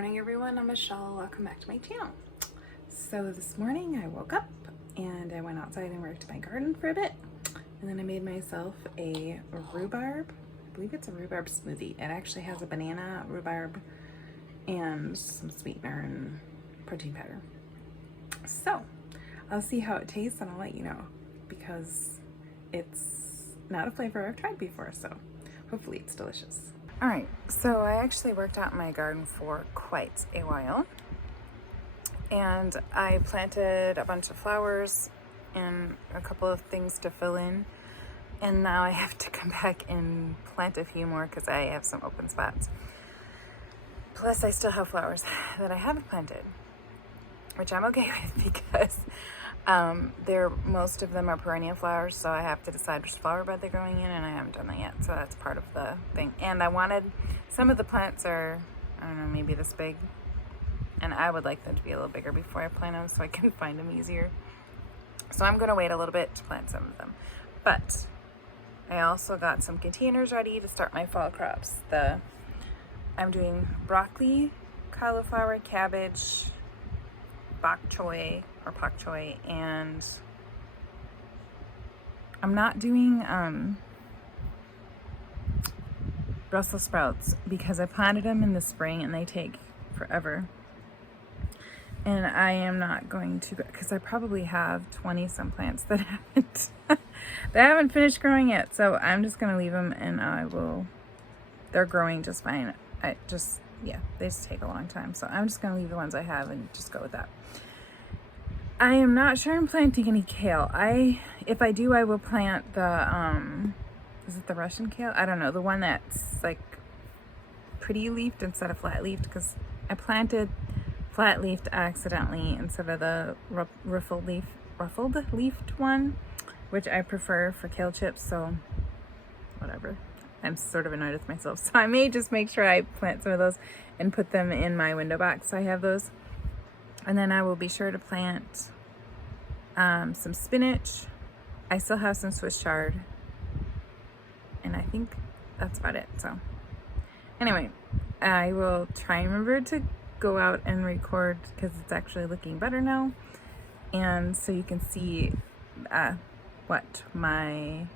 morning everyone, I'm Michelle. Welcome back to my channel. So this morning I woke up and I went outside and worked my garden for a bit, and then I made myself a rhubarb, I believe it's a rhubarb smoothie. It actually has a banana, rhubarb, and some sweetener and protein powder. So I'll see how it tastes and I'll let you know, because it's not a flavor I've tried before, so hopefully it's delicious. All right, so I actually worked out in my garden for quite a while, and I planted a bunch of flowers and a couple of things to fill in, and now I have to come back and plant a few more because I have some open spots. Plus I still have flowers that I haven't planted, which I'm okay with because most of them are perennial flowers, so I have to decide which flower bed they're growing in, and I haven't done that yet, so that's part of the thing. And I wanted, some of the plants are, I don't know, maybe this big, and I would like them to be a little bigger before I plant them so I can find them easier. So I'm gonna wait a little bit to plant some of them. But I also got some containers ready to start my fall crops. I'm doing broccoli, cauliflower, cabbage, bok choy, and I'm not doing Brussels sprouts because I planted them in the spring and they take forever, and I am not going to, because I probably have 20 some plants that haven't finished growing yet, so I'm just gonna leave them, and they're growing just fine. They just take a long time, so I'm just gonna leave the ones I have and just go with that. I am not sure I'm planting any kale. If I do, I will plant the, is it the Russian kale? I don't know, the one that's like pretty leafed instead of flat leafed, because I planted flat leafed accidentally instead of the ruffled leafed one, which I prefer for kale chips, so whatever. I'm sort of annoyed with myself, so I may just make sure I plant some of those and put them in my window box so I have those. And then I will be sure to plant some spinach. I still have some Swiss chard, and I think that's about it. So anyway, I will try and remember to go out and record because it's actually looking better now, and so you can see what my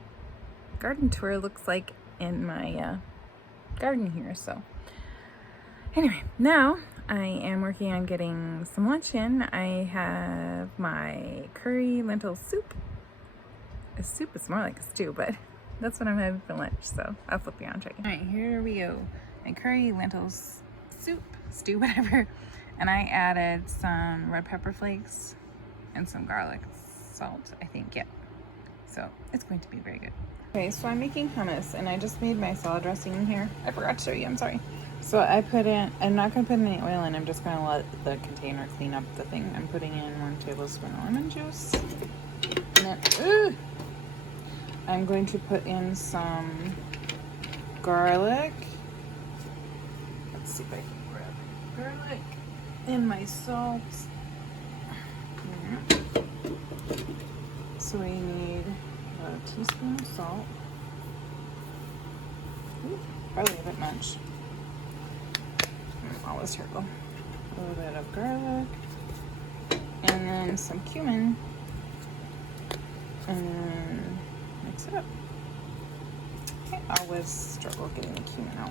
garden tour looks like in my garden here. So anyway, now I am working on getting some lunch in. I have my curry lentil soup. A soup is more like a stew, but that's what I'm having for lunch, so I'll flip you on tray. All right, here we go. My curry lentils soup, stew, whatever. And I added some red pepper flakes and some garlic salt, I think, yeah. So it's going to be very good. Okay, so I'm making hummus, and I just made my salad dressing in here. I forgot to show you, I'm sorry. So I'm not going to put any oil in, I'm just going to let the container clean up the thing. I'm putting in 1 tablespoon of lemon juice. And then, I'm going to put in some garlic. Let's see if I can grab garlic and my salt. So we need a teaspoon of salt. Ooh, probably a bit much. Always terrible. A little bit of garlic, and then some cumin, and then mix it up. I always struggle getting the cumin out.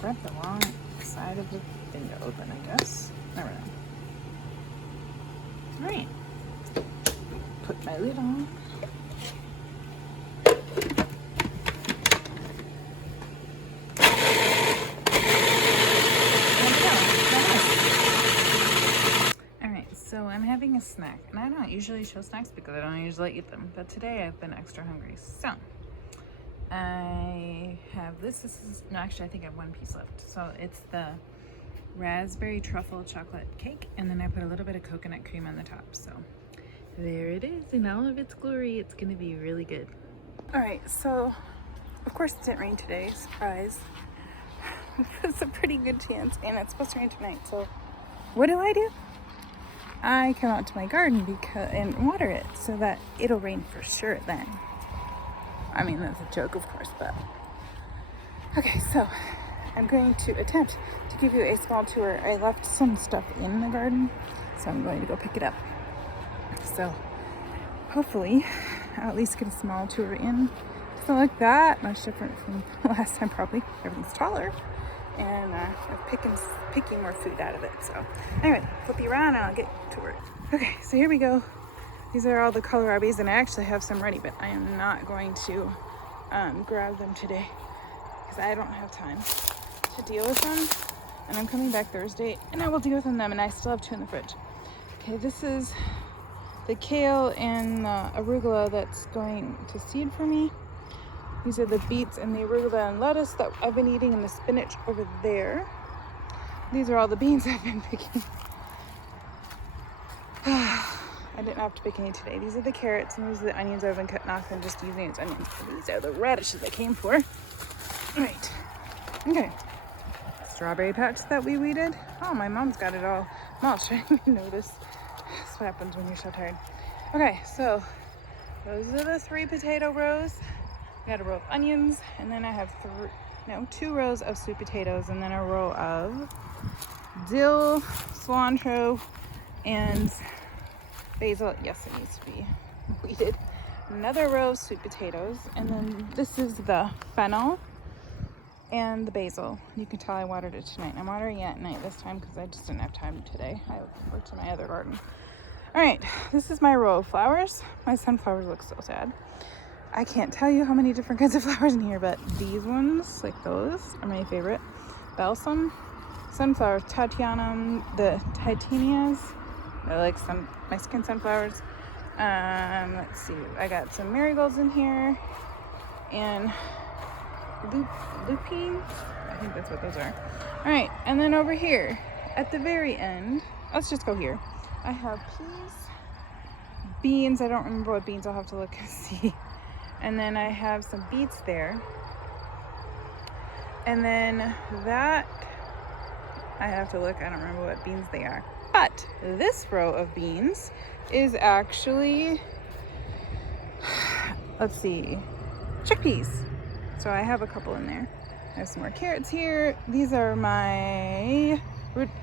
Grab the wrong side of the thing to open, I guess. Never know. Alright. Put my lid on. So I'm having a snack, and I don't usually show snacks because I don't usually eat them, but today I've been extra hungry. So I have no, actually I think I have one piece left. So it's the raspberry truffle chocolate cake, and then I put a little bit of coconut cream on the top. So there it is in all of its glory. It's gonna be really good. All right, so of course it didn't rain today, surprise. It's a pretty good chance, and it's supposed to rain tonight. So what do? I come out to my garden and water it so that it'll rain for sure then. I mean, that's a joke, of course, but okay, so I'm going to attempt to give you a small tour. I left some stuff in the garden, so I'm going to go pick it up. So hopefully I'll at least get a small tour in. Doesn't look that much different from last time probably. Everything's taller. And I'm picking more food out of it. So anyway, flip you around and I'll get to work. Okay, so here we go. These are all the kohlrabies, and I actually have some ready, but I am not going to grab them today because I don't have time to deal with them. And I'm coming back Thursday and I will deal with them, and I still have 2 in the fridge. Okay, this is the kale and the arugula that's going to seed for me. These are the beets and the arugula and lettuce that I've been eating, and the spinach over there. These are all the beans I've been picking. I didn't have to pick any today. These are the carrots, and these are the onions I've been cutting off and just using as onions. These are the radishes I came for. All right. Okay. Strawberry patch that we weeded. Oh, my mom's got it all mulched. I didn't even notice. That's what happens when you're so tired. Okay, so those are the 3 potato rows. I got a row of onions, and then I have 2 rows of sweet potatoes, and then a row of dill, cilantro, and basil. Yes, it needs to be weeded. Another row of sweet potatoes, and then this is the fennel and the basil. You can tell I watered it tonight. I'm watering it at night this time because I just didn't have time today. I worked in my other garden. All right, this is my row of flowers. My sunflowers look so sad. I can't tell you how many different kinds of flowers in here, but these ones, like those, are my favorite. Balsam, sunflowers, Tatianum, the Titanias. I like some Mexican sunflowers. Let's see, I got some marigolds in here, and lupine. I think that's what those are. All right, and then over here at the very end, let's just go here. I have peas, beans. I don't remember what beans. I'll have to look and see. And then I have some beets there. And then that, I have to look. I don't remember what beans they are. But this row of beans is actually, let's see, chickpeas. So I have a couple in there. I have some more carrots here. These are my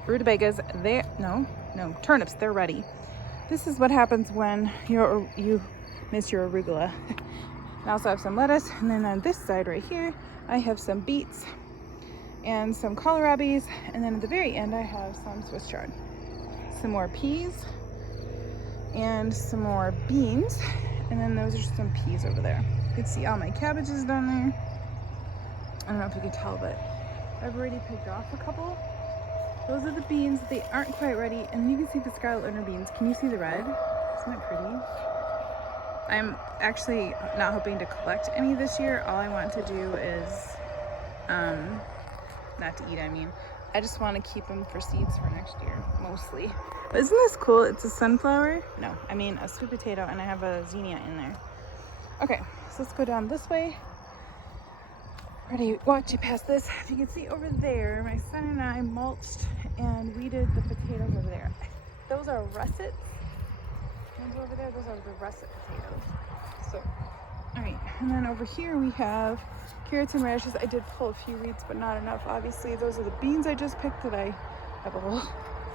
rutabagas. Turnips. They're ready. This is what happens when you miss your arugula. I also have some lettuce, and then on this side right here, I have some beets and some kohlrabies, and then at the very end, I have some Swiss chard, some more peas, and some more beans, and then those are some peas over there. You can see all my cabbages down there. I don't know if you can tell, but I've already picked off a couple. Those are the beans. They aren't quite ready, and you can see the scarlet inner beans. Can you see the red? Isn't it pretty? I'm actually not hoping to collect any this year. All I want to do is, not to eat, I mean. I just want to keep them for seeds for next year, mostly. But isn't this cool? It's a sunflower. No, I mean a sweet potato, and I have a zinnia in there. Okay, so let's go down this way. Already walked you past this. If you can see over there, my son and I mulched and weeded the potatoes over there. Those are russets. Ones over there, those are the russet potatoes. So, all right, and then over here we have carrots and radishes. I did pull a few weeds, but not enough. Obviously, those are the beans I just picked that I have a whole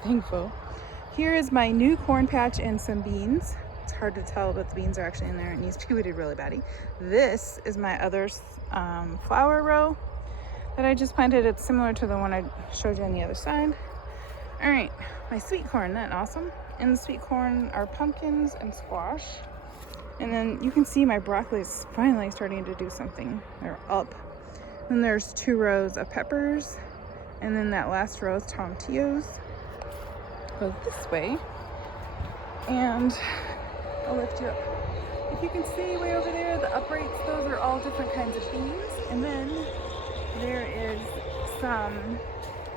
thing full. Here is my new corn patch and some beans. It's hard to tell, but the beans are actually in there. It needs to be weeded really badly. This is my other flower row that I just planted. It's similar to the one I showed you on the other side. All right, my sweet corn, isn't that awesome? And the sweet corn are pumpkins and squash. And then you can see my broccoli is finally starting to do something. They're up. Then there's 2 rows of peppers. And then that last row is tomatillos. Go this way. And I'll lift you up. If you can see way over there, the uprights, those are all different kinds of beans. And then there is some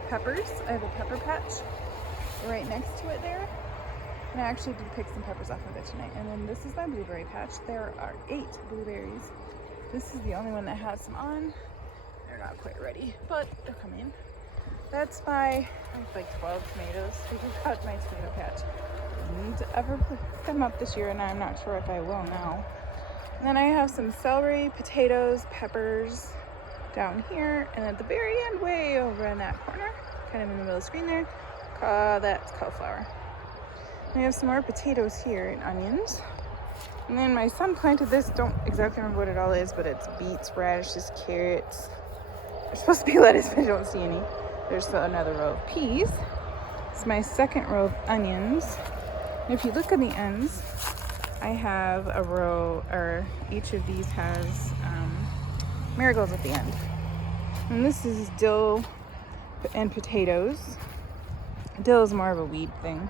peppers. I have a pepper patch right next to it there. And I actually did pick some peppers off of it tonight. And then this is my blueberry patch. There are 8 blueberries. This is the only one that has some on. They're not quite ready, but they're coming. That's my, I have like 12 tomatoes. Figured out my tomato patch. I need to ever put them up this year, and I'm not sure if I will now. And then I have some celery, potatoes, peppers, down here, and at the very end, way over in that corner, kind of in the middle of the screen there, that's cauliflower. We have some more potatoes here and onions. And then my son planted this, don't exactly remember what it all is, but it's beets, radishes, carrots. There's supposed to be lettuce, but I don't see any. There's another row of peas. It's my second row of onions. And if you look on the ends, I have a row, or each of these has marigolds at the end. And this is dill and potatoes. Dill is more of a weed thing.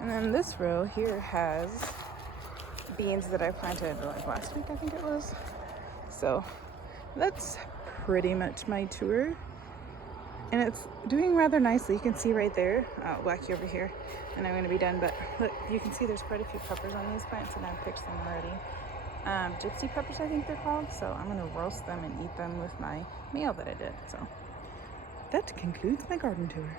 And then this row here has beans that I planted like last week, I think it was. So that's pretty much my tour. And it's doing rather nicely. You can see right there, wacky over here, and I'm going to be done. But look, you can see there's quite a few peppers on these plants, and I've picked them already. Gypsy peppers, I think they're called. So I'm going to roast them and eat them with my meal that I did. So that concludes my garden tour.